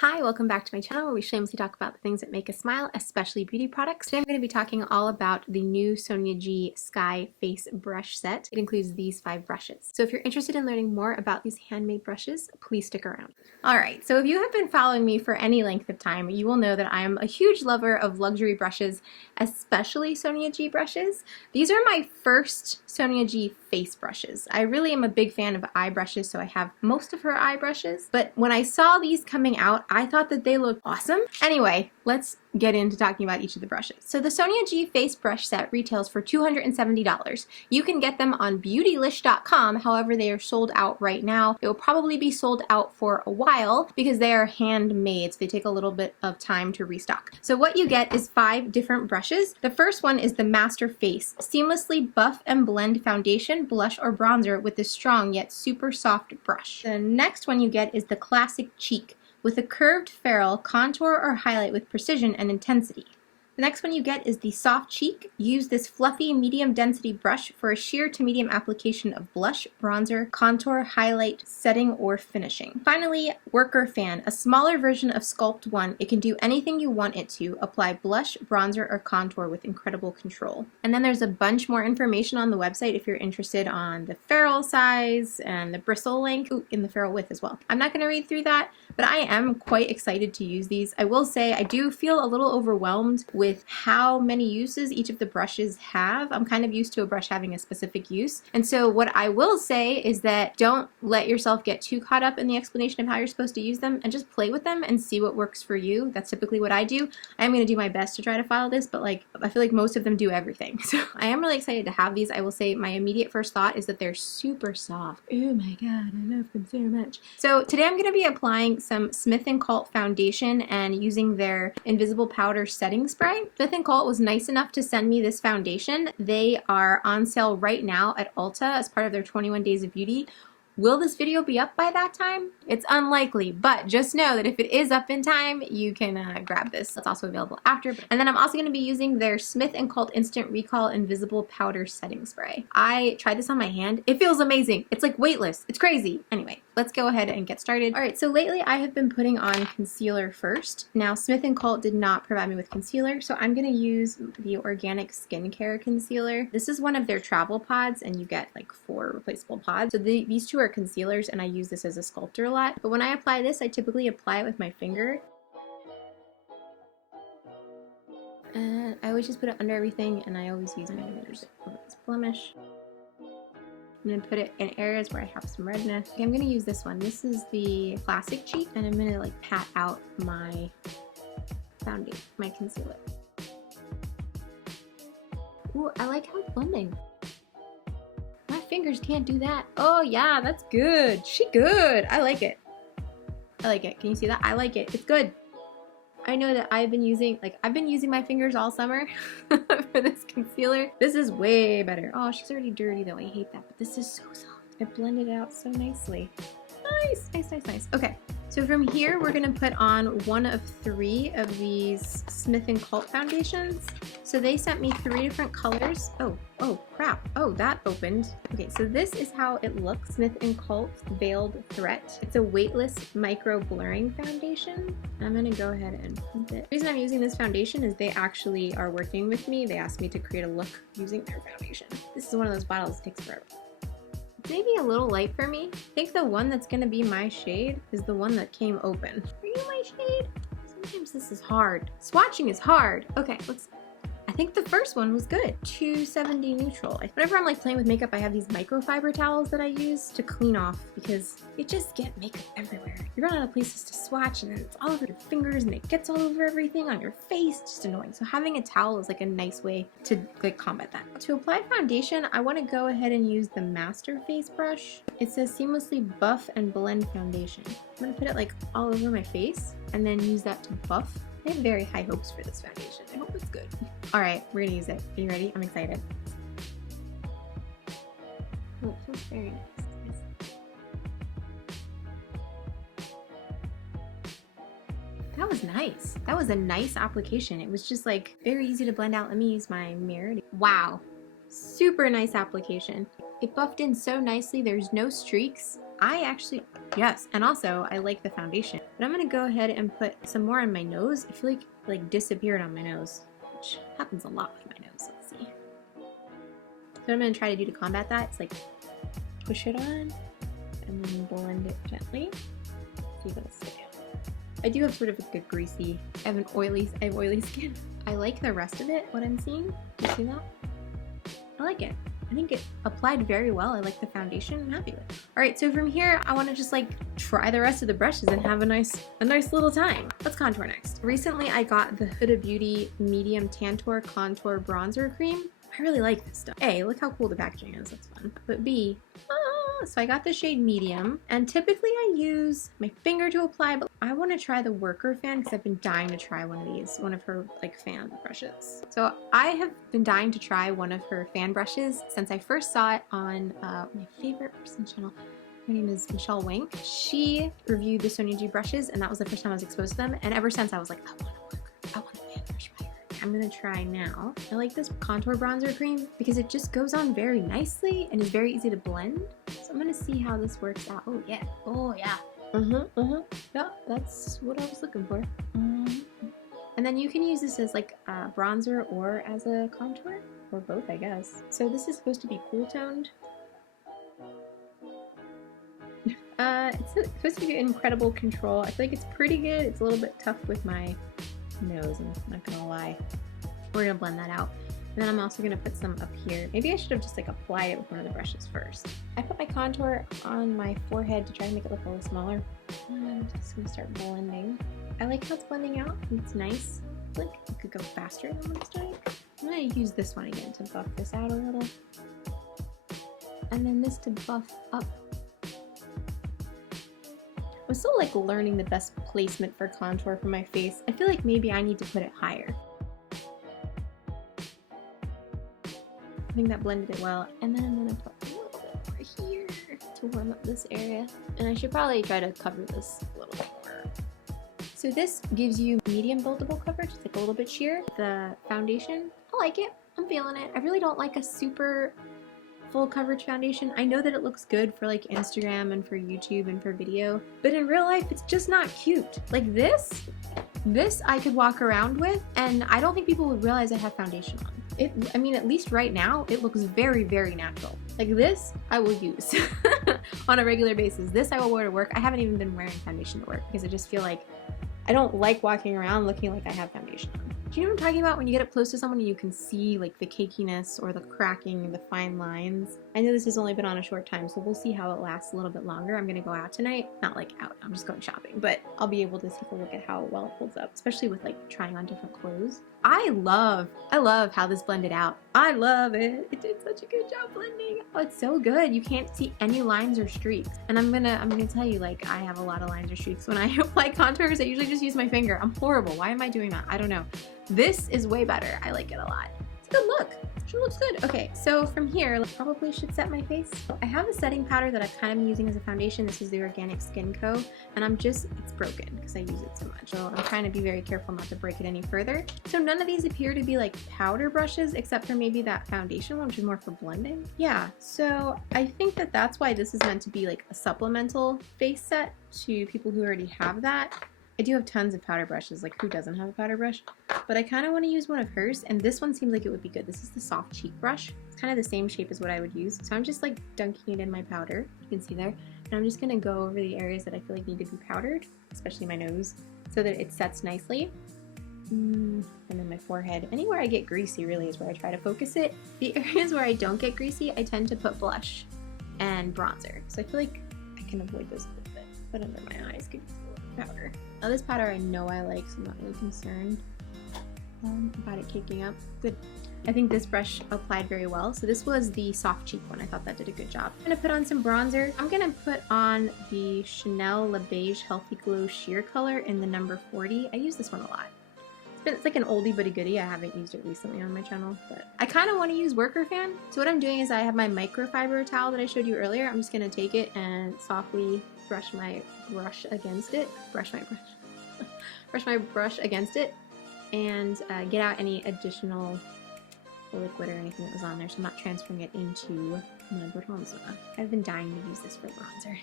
Hi, welcome back to my channel where we shamelessly talk about the things that make us smile, especially beauty products. Today I'm going to be talking all about the new Sonia G Sky Face Brush Set. It includes these 5 brushes. So if you're interested in learning more about these handmade brushes, please stick around. Alright, so if you have been following me for any length of time, you will know that I am a huge lover of luxury brushes, especially Sonia G brushes. These are my first Sonia G face brushes. I really am a big fan of eye brushes, so I have most of her eye brushes, but when I saw these coming out, I thought that they looked awesome. Anyway, let's get into talking about each of the brushes. So the Sonia G face brush set retails for $270. You can get them on beautylish.com, however they are sold out right now. They will probably be sold out for a while because they are handmade, so they take a little bit of time to restock. So what you get is 5 different brushes. The first one is the Master Face, seamlessly buff and blend foundation, blush, or bronzer with this strong yet super soft brush. The next one you get is the Classic Cheek, with a curved ferrule, contour or highlight with precision and intensity. The next one you get is the Soft Cheek. Use this fluffy medium density brush for a sheer to medium application of blush, bronzer, contour, highlight, setting, or finishing. Finally, Worker Fan, a smaller version of Sculpt 1. It can do anything you want it to. Apply blush, bronzer, or contour with incredible control. And then there's a bunch more information on the website if you're interested on the ferrule size and the bristle length, in the ferrule width as well. I'm not going to read through that, but I am quite excited to use these. I will say I do feel a little overwhelmed with how many uses each of the brushes have. I'm kind of used to a brush having a specific use. And so what I will say is that don't let yourself get too caught up in the explanation of how you're supposed to use them, and just play with them and see what works for you. That's typically what I do. I'm going to do my best to try to follow this, but like I feel like most of them do everything. So I am really excited to have these. I will say my immediate first thought is that they're super soft. Oh my god, I love them so much. So today I'm going to be applying some Smith & Colt foundation and using their Invisible Powder Setting Spray. Smith & Colt was nice enough to send me this foundation. They are on sale right now at Ulta as part of their 21 Days of Beauty. Will this video be up by that time? It's unlikely, but just know that if it is up in time, you can grab this. It's also available after. And then I'm also going to be using their Smith & Colt Instant Recall Invisible Powder Setting Spray. I tried this on my hand. It feels amazing. It's like weightless. It's crazy. Anyway, let's go ahead and get started. Alright, so lately I have been putting on concealer first. Now, Smith & Colt did not provide me with concealer, so I'm going to use the Organic Skincare Concealer. This is one of their travel pods, and you get like 4 replaceable pods. So these two are concealers, and I use this as a sculptor a lot. But when I apply this, I typically apply it with my finger. And I always just put it under everything, and I always use my fingers over this blemish. I'm going to put it in areas where I have some redness. Okay, I'm going to use this one. This is the Classic Cheek, and I'm going to like pat out my foundation, my concealer. Ooh, I like how it's blending. My fingers can't do that. Oh yeah, that's good. She good. I like it. I like it. Can you see that? I like it. It's good. I know that I've been using my fingers all summer for this concealer. This is way better. Oh, she's already dirty though. I hate that, but this is so soft. It blended it out so nicely. Nice, nice, nice, nice. Okay, so from here we're gonna put on one of 3 of these Smith & Colt foundations. So they sent me 3 different colors. Oh crap. Oh, that opened. Okay, so this is how it looks. Smith & Colt Veiled Threat. It's a weightless micro blurring foundation. I'm gonna go ahead and pump it. The reason I'm using this foundation is they actually are working with me. They asked me to create a look using their foundation. This is one of those bottles that takes forever. It's maybe a little light for me. I think the one that's gonna be my shade is the one that came open. Are you my shade? Sometimes this is hard. Swatching is hard. Okay, I think the first one was good. 270 neutral. Whenever I'm like playing with makeup, I have these microfiber towels that I use to clean off because you just get makeup everywhere. You run out of places to swatch and then it's all over your fingers and it gets all over everything on your face. It's just annoying. So having a towel is like a nice way to like combat that. To apply foundation, I want to go ahead and use the Master Face brush. It says seamlessly buff and blend foundation. I'm gonna put it like all over my face and then use that to buff. I have very high hopes for this foundation. I hope it's good. All right, we're gonna use it. Are you ready? I'm excited. Oh, it feels very nice. That was nice. That was a nice application. It was just like very easy to blend out. Let me use my mirror. Wow, super nice application. It buffed in so nicely. There's no streaks. I actually Yes, and also I like the foundation. But I'm gonna go ahead and put some more on my nose. I feel like disappeared on my nose, which happens a lot with my nose. Let's see. So what I'm gonna try to do to combat that is like push it on and then blend it gently. See if it'll stay on. I do have sort of like a greasy, I have oily skin. I like the rest of it, what I'm seeing. Do you see that? I like it. I think it applied very well. I like the foundation. I'm happy with it. All right, so from here, I want to just like try the rest of the brushes and have a nice little time. Let's contour next. Recently, I got the Huda Beauty Medium Tantour Contour Bronzer Cream. I really like this stuff. A, look how cool the packaging is. That's fun. But B, so I got the shade medium, and typically I use my finger to apply, but I want to try the worker fan because I've been dying to try one of these, one of her like fan brushes. So I have been dying to try one of her fan brushes since I first saw it on my favorite person's channel. Her name is Michelle Wink. She reviewed the Sonia G brushes, and that was the first time I was exposed to them. And ever since I was like, I want a worker. I want a fan brush by her. I'm gonna try now. I like this contour bronzer cream because it just goes on very nicely and is very easy to blend. So I'm gonna see how this works out. Oh yeah, oh yeah. Yeah, that's what I was looking for. And then you can use this as like a bronzer or as a contour, or both, I guess. So this is supposed to be cool toned. It's supposed to be incredible control. I feel like it's pretty good. It's a little bit tough with my nose, I'm not gonna lie. We're gonna blend that out. And then I'm also gonna put some up here. Maybe I should have just like applied it with one of the brushes first. I put my contour on my forehead to try to make it look a little smaller. And I'm just gonna start blending. I like how it's blending out. It's nice. I feel like it could go faster than what it's doing. I'm gonna use this one again to buff this out a little. And then this to buff up. I'm still like learning the best placement for contour for my face. I feel like maybe I need to put it higher. I think that blended it well. And then I'm gonna put a little bit more here to warm up this area. And I should probably try to cover this a little bit more. So this gives you medium buildable coverage. It's like a little bit sheer. The foundation, I like it. I'm feeling it. I really don't like a super full coverage foundation. I know that it looks good for like Instagram and for YouTube and for video, but in real life, it's just not cute. Like this I could walk around with, and I don't think people would realize I have foundation on. I mean, at least right now, it looks very, very natural. Like this, I will use on a regular basis. This I will wear to work. I haven't even been wearing foundation to work because I just feel like I don't like walking around looking like I have foundation on. Do you know what I'm talking about when you get up close to someone and you can see like the cakiness or the cracking and the fine lines? I know this has only been on a short time, so we'll see how it lasts a little bit longer. I'm gonna go out tonight. Not like out, I'm just going shopping, but I'll be able to take a look at how well it holds up, especially with like trying on different clothes. I love how this blended out. I love it. It did such a good job blending. Oh, it's so good. You can't see any lines or streaks. And I'm gonna tell you, like, I have a lot of lines or streaks when I apply contours. I usually just use my finger. I'm horrible. Why am I doing that? I don't know. This is way better. I like it a lot. It's a good look. She looks good. Okay, so from here, I probably should set my face. I have a setting powder that I've kind of been using as a foundation. This is the Organic Skin Co. And it's broken because I use it so much. So I'm trying to be very careful not to break it any further. So none of these appear to be like powder brushes, except for maybe that foundation one, which is more for blending. Yeah, so I think that that's why this is meant to be like a supplemental face set to people who already have that. I do have tons of powder brushes, like who doesn't have a powder brush? But I kind of want to use one of hers, and this one seems like it would be good. This is the soft cheek brush. It's kind of the same shape as what I would use. So I'm just like dunking it in my powder, you can see there. And I'm just gonna go over the areas that I feel like need to be powdered, especially my nose, so that it sets nicely. And then my forehead. Anywhere I get greasy really is where I try to focus it. The areas where I don't get greasy, I tend to put blush and bronzer. So I feel like I can avoid those a little bit. But under my eyes, could use a little powder. Now this powder I know I like, so I'm not really concerned about it caking up. Good. I think this brush applied very well. So this was the soft cheek one. I thought that did a good job. I'm gonna put on some bronzer. I'm gonna put on the Chanel Le Beige Healthy Glow Sheer Color in the number 40. I use this one a lot. It's like an oldie but a goodie. I haven't used it recently on my channel, but I kind of want to use Worker Fan. So what I'm doing is I have my microfiber towel that I showed you earlier. I'm just gonna take it and softly brush my brush against it. Brush my brush against it, and get out any additional liquid or anything that was on there, so I'm not transferring it into my bronzer. I've been dying to use this for bronzer.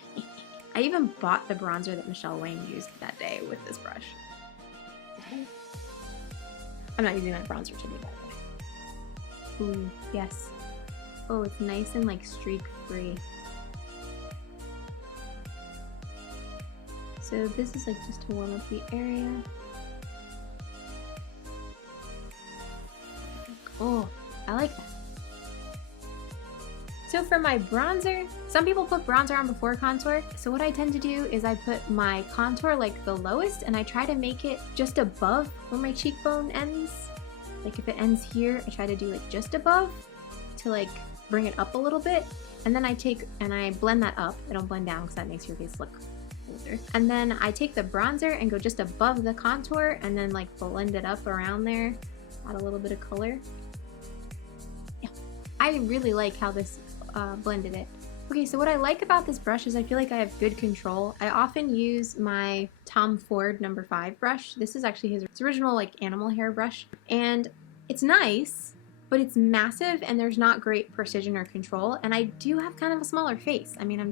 I even bought the bronzer that Michelle Wang used that day with this brush. I'm not using that bronzer today, by the way. Ooh, yes. Oh, it's nice and like streak free. So this is like just to warm up the area. Oh, I like that. So for my bronzer, some people put bronzer on before contour. So what I tend to do is I put my contour like the lowest and I try to make it just above where my cheekbone ends. Like if it ends here, I try to do like just above to like bring it up a little bit. And then I take and I blend that up. I don't blend down because that makes your face look older. And then I take the bronzer and go just above the contour and then like blend it up around there. Add a little bit of color. Yeah, I really like how this blended it. Okay, so what I like about this brush is I feel like I have good control. I often use my Tom Ford No. 5 brush. This is actually his original like animal hair brush. And it's nice, but it's massive and there's not great precision or control. And I do have kind of a smaller face. I mean, I'm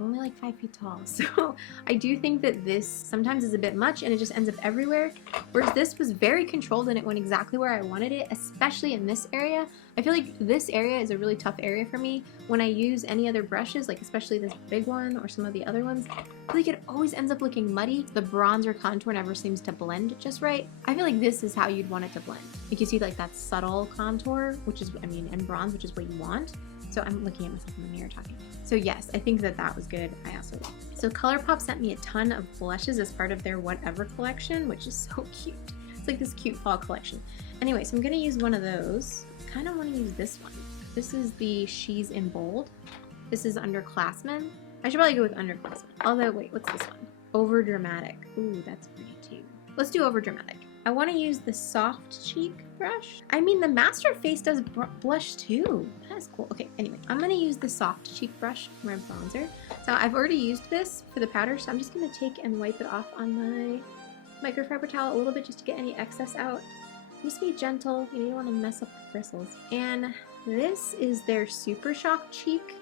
only like 5 feet tall. So I do think that this sometimes is a bit much and it just ends up everywhere. Whereas this was very controlled and it went exactly where I wanted it, especially in this area. I feel like this area is a really tough area for me. When I use any other brushes, like especially this big one or some of the other ones, I feel like it always ends up looking muddy. The bronzer contour never seems to blend just right. I feel like this is how you'd want it to blend. You can see like that subtle contour, which is, I mean, and bronze, which is what you want. So I'm looking at myself in the mirror talking. So yes, I think that that was good. I also love it. So ColourPop sent me a ton of blushes as part of their Whatever collection, which is so cute. It's like this cute fall collection. Anyway, so I'm gonna use one of those. I kind of want to use this one. This is the She's in Bold. This is Underclassmen. I should probably go with Underclassmen. Although, wait, what's this one? Overdramatic. Ooh, that's pretty too. Let's do Overdramatic. I want to use the Soft Cheek brush. I mean, the Master Face does blush too. That is cool. Okay, anyway, I'm going to use the Soft Cheek brush for my bronzer. So I've already used this for the powder, so I'm just going to take and wipe it off on my microfiber towel a little bit just to get any excess out. Just be gentle. You don't want to mess up the bristles. And this is their Super Shock Cheek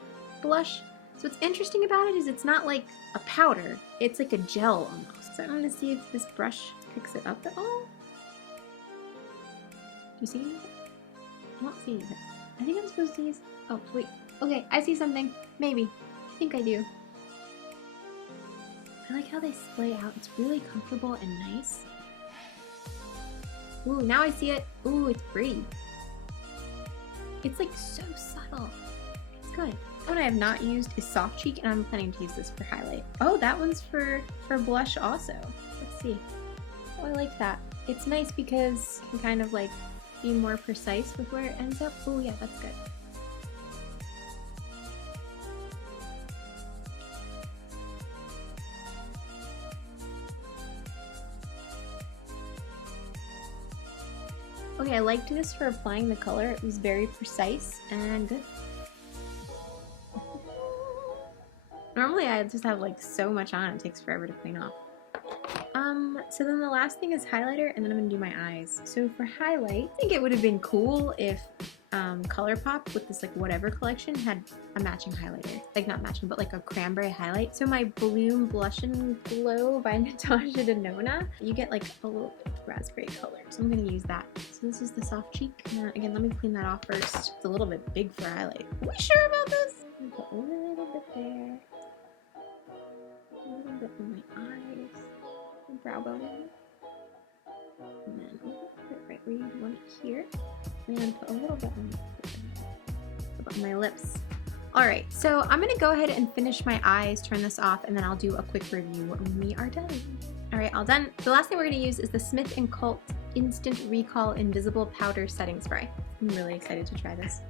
blush. So what's interesting about it is it's not like a powder. It's like a gel almost. So I'm going to see if this brush picks it up at all. Do you see anything? I don't see anything. I think I'm supposed to use... Oh, wait. Okay, I see something. Maybe. I think I do. I like how they splay out. It's really comfortable and nice. Ooh, now I see it. Ooh, it's pretty. It's like so subtle. It's good. One I have not used is Soft Cheek, and I'm planning to use this for highlight. Oh, that one's for blush also. Let's see. Oh, I like that. It's nice because you can kind of like be more precise with where it ends up. Oh yeah, that's good. Okay, I liked this for applying the color. It was very precise and good. Normally I just have like so much on, it takes forever to clean off. So then the last thing is highlighter, and then I'm gonna do my eyes. So for highlight, I think it would have been cool if ColourPop with this like Whatever collection had a matching highlighter. Like not matching, but like a cranberry highlight. So my Bloom Blush and Glow by Natasha Denona, you get like a little bit of raspberry color. So I'm gonna use that. So this is the Soft Cheek. Again, let me clean that off first. It's a little bit big for highlight. Are we sure about this? I'm gonna put a little bit there. A little bit on my eyes. Brow bone. And then a little bit right where you want it here. And then put a little bit on my lips. Alright, so I'm going to go ahead and finish my eyes, turn this off, and then I'll do a quick review when we are done. Alright, all done. The last thing we're going to use is the Smith & Cult Instant Recall Invisible Powder Setting Spray. I'm really excited to try this.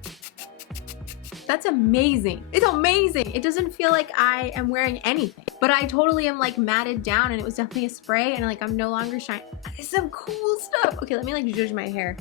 That's amazing. It's amazing. It doesn't feel like I am wearing anything, but I totally am like matted down, and it was definitely a spray, and like I'm no longer shiny. It's some cool stuff. Okay, let me like judge my hair.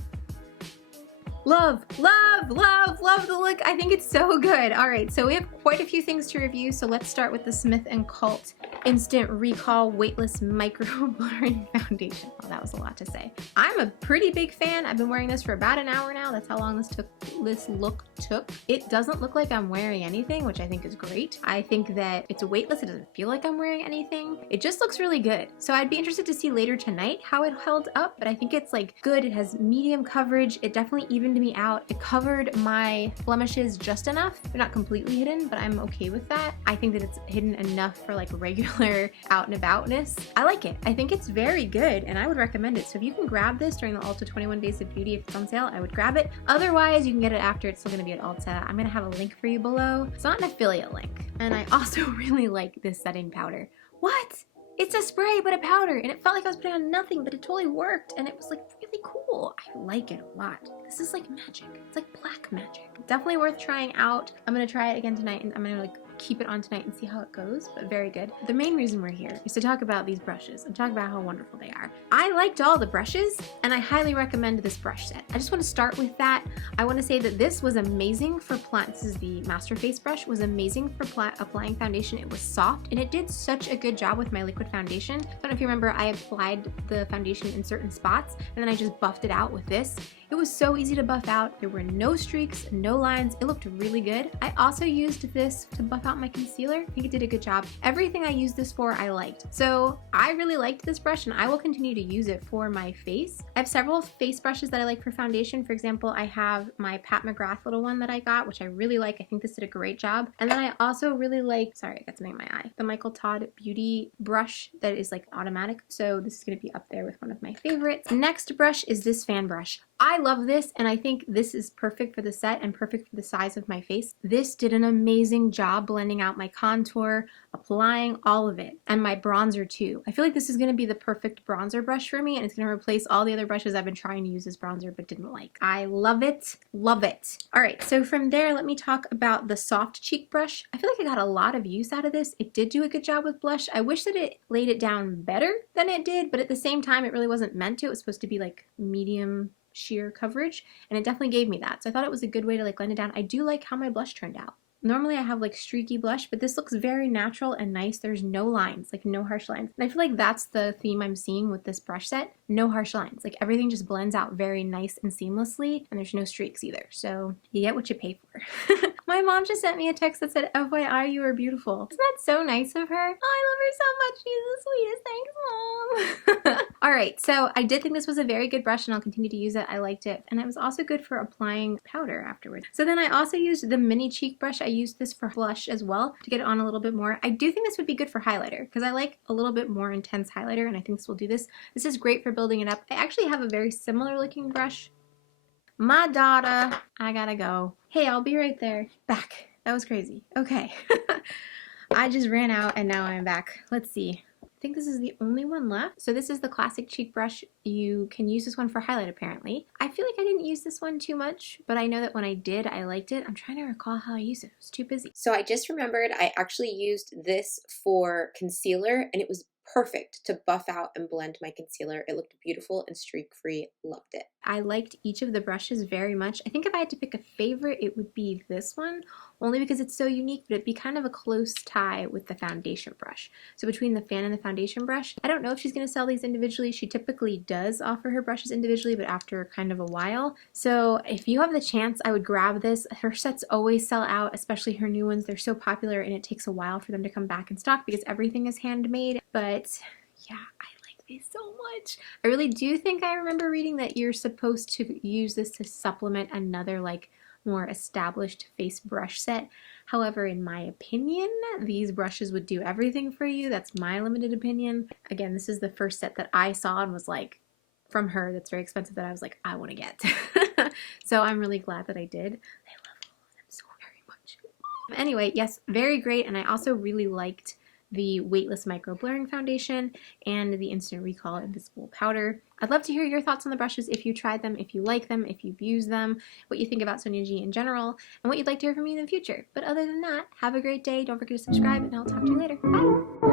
Love, love, love, love the look. I think it's so good. All right, so we have quite a few things to review. So let's start with the Smith & Cult Instant Recall Weightless Micro Blurring Foundation. Oh, that was a lot to say. I'm a pretty big fan. I've been wearing this for about an hour now. That's how long this look took. It doesn't look like I'm wearing anything, which I think is great. I think that it's weightless. It doesn't feel like I'm wearing anything. It just looks really good. So I'd be interested to see later tonight how it held up, but I think it's like good. It has medium coverage. It definitely evened me out. It covered my blemishes just enough. They're not completely hidden, but I'm okay with that. I think that it's hidden enough for like regular out and aboutness. I like it. I think it's very good and I would recommend it. So if you can grab this during the Ulta 21 Days of Beauty, if it's on sale, I would grab it. Otherwise, you can get it after. It's still gonna be at Ulta. I'm gonna have a link for you below. It's not an affiliate link. And I also really like this setting powder. What? It's a spray, but a powder, and it felt like I was putting on nothing, but it totally worked, and it was like really cool. I like it a lot. This is like magic. It's like black magic. Definitely worth trying out. I'm gonna try it again tonight, and I'm gonna like keep it on tonight and see how it goes, but very good. The main reason we're here is to talk about these brushes and talk about how wonderful they are. I liked all the brushes and I highly recommend this brush set. I just want to start with that. I want to say that this was amazing for this is the Master Face brush, was amazing for applying foundation. It was soft and it did such a good job with my liquid foundation. I don't know if you remember, I applied the foundation in certain spots and then I just buffed it out with this. It was so easy to buff out. There were no streaks, no lines. It looked really good. I also used this to buff out my concealer. I think it did a good job. Everything I used this for, I liked. So I really liked this brush and I will continue to use it for my face. I have several face brushes that I like for foundation. For example, I have my Pat McGrath little one that I got, which I really like. I think this did a great job. And then I also really like, sorry, I got something in my eye, the Michael Todd Beauty brush that is like automatic. So this is gonna be up there with one of my favorites. Next brush is this fan brush. I love this and I think this is perfect for the set and perfect for the size of my face. This did an amazing job blending out my contour, applying all of it, and my bronzer too. I feel like this is gonna be the perfect bronzer brush for me and it's gonna replace all the other brushes I've been trying to use as bronzer but didn't like. I love it, love it. All right, so from there, let me talk about the soft cheek brush. I feel like I got a lot of use out of this. It did do a good job with blush. I wish that it laid it down better than it did, but at the same time, it really wasn't meant to. It was supposed to be like medium sheer coverage and it definitely gave me that. So I thought it was a good way to like blend it down. I do like how my blush turned out. Normally I have like streaky blush, but this looks very natural and nice. There's no lines, like no harsh lines. And I feel like that's the theme I'm seeing with this brush set. No harsh lines. Like everything just blends out very nice and seamlessly and there's no streaks either. So you get what you pay for. My mom just sent me a text that said, FYI, you are beautiful. Isn't that so nice of her? Oh, I love her so much. She's the sweetest. Thanks, Mom. All right, so I did think this was a very good brush and I'll continue to use it. I liked it. And it was also good for applying powder afterwards. So then I also used the mini cheek brush. I used this for blush as well to get it on a little bit more. I do think this would be good for highlighter because I like a little bit more intense highlighter and I think this will do this. This is great for building it up. I actually have a very similar looking brush. My daughter, I gotta go. Hey, I'll be right there. Back. That was crazy. Okay. I just ran out and now I'm back. Let's see. I think this is the only one left. So this is the classic cheek brush. You can use this one for highlight apparently. I feel like I didn't use this one too much, but I know that when I did, I liked it. I'm trying to recall how I used it. I was too busy. So I just remembered I actually used this for concealer and it was perfect to buff out and blend my concealer. It looked beautiful and streak-free. Loved it. I liked each of the brushes very much. I think if I had to pick a favorite, it would be this one, only because it's so unique, but it'd be kind of a close tie with the foundation brush. So between the fan and the foundation brush, I don't know if she's going to sell these individually. She typically does offer her brushes individually, but after kind of a while. So if you have the chance, I would grab this. Her sets always sell out, especially her new ones. They're so popular and it takes a while for them to come back in stock because everything is handmade. But yeah, I like these so much. I really do think I remember reading that you're supposed to use this to supplement another like more established face brush set. However, in my opinion, these brushes would do everything for you. That's my limited opinion. Again, this is the first set that I saw and was like, from her, that's very expensive, that I was like, I want to get. So I'm really glad that I did. I love all of them so very much. Anyway, yes, very great. And I also really liked the Weightless Micro Blurring Foundation and the Instant Recall Invisible Powder. I'd love to hear your thoughts on the brushes, if you tried them, if you like them, if you've used them, what you think about Sonia G in general, and what you'd like to hear from me in the future. But other than that, have a great day. Don't forget to subscribe, and I'll talk to you later. Bye!